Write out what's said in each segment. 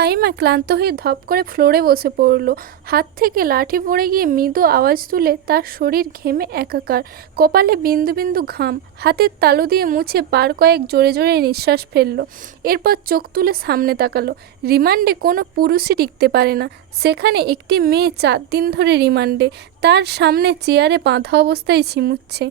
ফাহিমা ক্লান্ত হয়ে ধপ করে ফ্লোরে বসে পড়ল। হাত থেকে লাঠি পড়ে গিয়ে মৃদু আওয়াজ তুলে তার শরীর ঘেমে একাকার, কপালে বিন্দু বিন্দু ঘাম। হাতের তালু দিয়ে মুছে বার কয়েক জোরে জোরে নিঃশ্বাস ফেলল। এরপর চোখ তুলে সামনে তাকালো। রিমান্ডে কোনো পুরুষই টিকতে পারে না, সেখানে একটি মেয়ে 4 দিন ধরে রিমান্ডে, তার সামনে চেয়ারে বাঁধা অবস্থায় ঝিমুচ্ছে।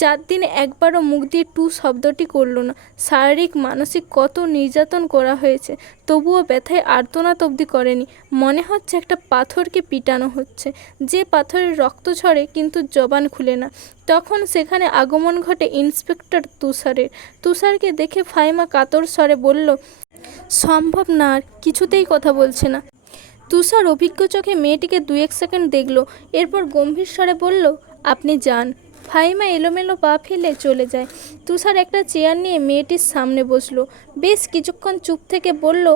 4 দিনে একবারও মুখ দিয়ে টু শব্দটি করল না। শারীরিক মানসিক কত নির্যাতন করা হয়েছে, তবুও ব্যথায় আর্তনাদ অবধি করেনি। মনে হচ্ছে একটা পাথরকে পিটানো হচ্ছে, যে পাথরের রক্ত ঝরে কিন্তু জবান খুলে না। তখন সেখানে আগমন ঘটে ইন্সপেক্টর তুষারের। তুষারকে দেখে ফাহিমা কাতর স্বরে বলল, সম্ভব না, আর কিছুতেই কথা বলছে না। তুষার অভিজ্ঞ চোখে মেয়েটিকে 2-1 সেকেন্ড দেখল, এরপর গম্ভীর স্বরে বলল, আপনি যান। ফাহিমা এলোমেলো পা ফেলে চলে যায়। তুষার একটা চেয়ার নিয়ে মেয়েটির সামনে বসলো। বেশ কিছুক্ষণ চুপ থেকে বলল,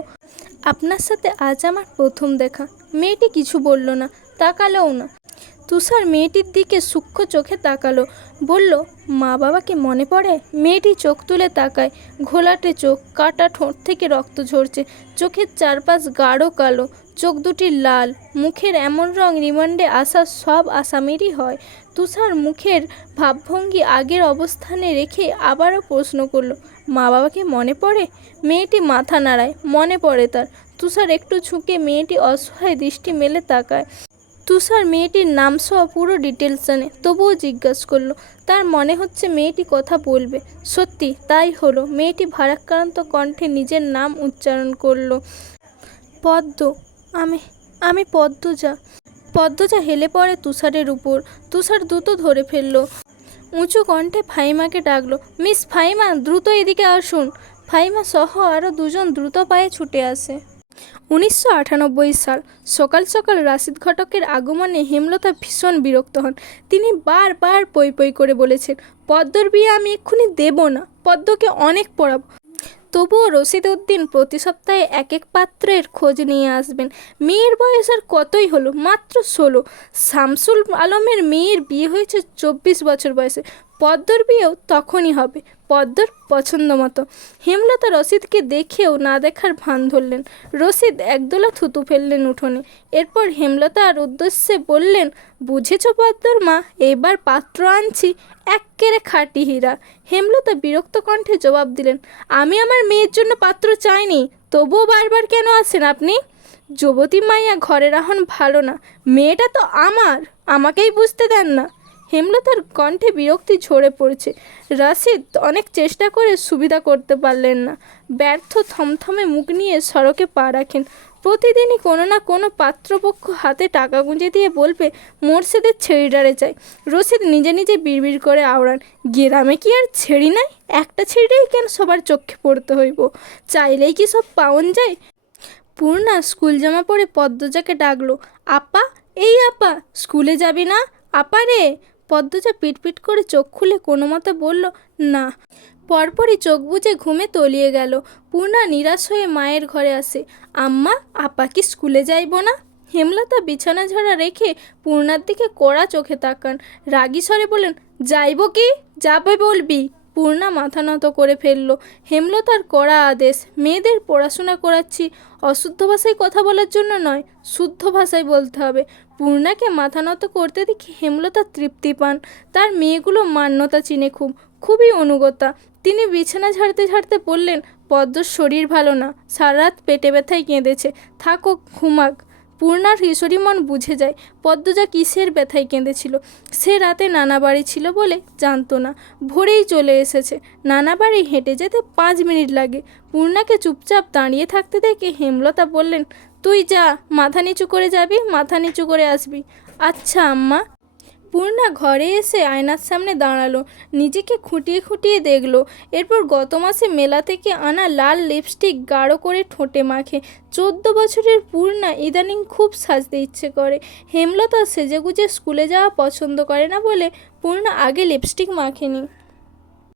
আপনার সাথে আজ আমার প্রথম দেখা। মেয়েটি কিছু বলল না, তাকালোও না। তুষার মেয়েটির দিকে সূক্ষ্ম চোখে তাকালো, বলল, মা বাবাকে মনে পড়ে? মেয়েটি চোখ তুলে তাকায়। ঘোলাটে চোখ, কাটা ঠোঁট থেকে রক্ত ঝরছে, চোখের চারপাশ গাঢ় কালো, চোখ দুটি লাল। মুখের এমন রং রিমান্ডে আসা সব আসামিরই হয়। তুষার মুখের ভাবভঙ্গি আগের অবস্থানে রেখে আবারও প্রশ্ন করল, মা বাবাকে মনে পড়ে? মেয়েটি মাথা নাড়ায়, মনে পড়ে তার। তুষার একটু ঝুঁকে মেয়েটি অসহায় দৃষ্টি মেলে তাকায়। তুষার মেয়েটির নাম সহ পুরো ডিটেলস জানে, তবুও জিজ্ঞাসা করলো। তার মনে হচ্ছে মেয়েটি কথা বলবে। সত্যি তাই হলো। মেয়েটি ভারাক্রান্ত কণ্ঠে নিজের নাম উচ্চারণ করলো, পদ্ম। আমি আমি পদ্মজা। পদ্মজা হেলে পড়ে তুষারের উপর। তুষার দ্রুত ধরে ফেলল। উঁচু কণ্ঠে ফাহিমাকে ডাকলো, মিস ফাহিমা, দ্রুত এদিকে আসুন। ফাহিমা সহ আরও 2জন দ্রুত পায়ে ছুটে আসে। 1998 সাল। সকাল সকাল রাশিদ ঘটকের আগমনে হেমলতা ভীষণ বিরক্ত হন। তিনি বারবার পই পই করে বলেছেন, পদ্মর বিয়ে আমি এক্ষুনি দেব না, পদ্মকে অনেক পড়াবো। তবুও রশিদ উদ্দিন প্রতি সপ্তাহে এক এক পাত্রের খোঁজ নিয়ে আসবেন। মেয়ের বয়স আর কতই হলো, মাত্র 16। শামসুল আলমের মেয়ের বিয়ে হয়েছে 24 বছর বয়সে। পদ্মর বিয়েও তখনই হবে, পদ্মর পছন্দ মতো। হেমলতা রশিদকে দেখেও না দেখার ভান ধরলেন। রশিদ একদলা থুতু ফেললেন উঠোনে। এরপর হেমলতার উদ্দেশ্যে বললেন, বুঝেছ পদ্মর মা, এবার পাত্র আনছি, এক্কেরে খাঁটি হীরা। হেমলতা বিরক্ত কণ্ঠে জবাব দিলেন, আমি আমার মেয়ের জন্য পাত্র চাইনি, তবুও বারবার কেন আসেন আপনি? যুবতী মাইয়া ঘরে রাহন ভালো না, মেয়েটা তো আমার, আমাকেই বুঝতে দেন না। হেমলতার কণ্ঠে বিরক্তি ঝরে পড়ছে। রাশিদ অনেক চেষ্টা করে সুবিধা করতে পারলেন না। ব্যর্থ থমথমে মুখ নিয়ে সড়কে পা রাখেন। প্রতিদিনই কোনো না কোনো পাত্রপক্ষ হাতে টাকা গুঁজে দিয়ে বলবে, মোর্শেদের ছেড়িডারে চাই। রশিদ নিজে নিজে বিড়বিড় করে আওড়ান, গ্রামে কি আর ছেড়ি নাই? একটা ছেড়েই কেন সবার চোখে পড়তে হইব? চাইলেই কি সব পাওন যায়? পূর্ণা স্কুল জামা পরে পদ্মজাকে ডাকলো, আপা, এই আপা, স্কুলে যাবি না? আপা রে। পদ্মজা পিটপিট করে চোখ খুলে কোনো মতে বলল, না। পরপরই চোখ বুজে ঘুমে তলিয়ে গেল। পূর্ণা নিরাশ হয়ে মায়ের ঘরে আসে, আম্মা, আপা কি স্কুলে যাইব না? হেমলতা বিছানা ঝাড়া রেখে পূর্ণার দিকে কড়া চোখে তাকান। রাগী স্বরে বলেন, যাইব কি? যাবে বলবি। পূর্ণা মাথা নত করে ফেলল। হেমলতার কড়া আদেশ, মেয়েদের পড়াশোনা করাচ্ছি, অশুদ্ধ ভাষায় কথা বলার জন্য নয়, শুদ্ধ ভাষায় বলতে হবে। পূর্ণাকে মাথা নত করতে দেখে হেমলতা তৃপ্তি পান। তার মেয়েগুলো মান্যতা চিনে খুবই অনুগতা। তিনি বিছানা ঝাড়তে ঝাড়তে বললেন, পদ্মর শরীর ভালো না, সারা রাত পেটে ব্যথায় কেঁদেছে, থাকো, ঘুমাক। পূর্ণার কিশোরী মন বুঝে যায় পদ্মজা কিসের ব্যথায় কেঁদেছিল। সে রাতে নানা বাড়ি ছিল বলে জানতো না, ভোরেই চলে এসেছে। নানা বাড়ি হেঁটে যেতে 5 মিনিট লাগে। পূর্ণাকে চুপচাপ দাঁড়িয়ে থাকতে দেখে হেমলতা বললেন, তুই যা, মাথা নিচু করে যাবি, মাথা নিচু করে আসবি। আচ্ছা আম্মা। পূর্ণা ঘরে এসে আয়নার সামনে দাঁড়ালো, নিজেকে খুঁটিয়ে খুঁটিয়ে দেখলো। এরপর গত মাসে মেলা থেকে আনা লাল লিপস্টিক গাঢ় করে ঠোঁটে মাখে। 14 বছরের পূর্ণা ইদানিং খুব সাজতে ইচ্ছে করে। হেমলতা সেজেগুজে স্কুলে যাওয়া পছন্দ করে না বলে পূর্ণা আগে লিপস্টিক মাখেনি।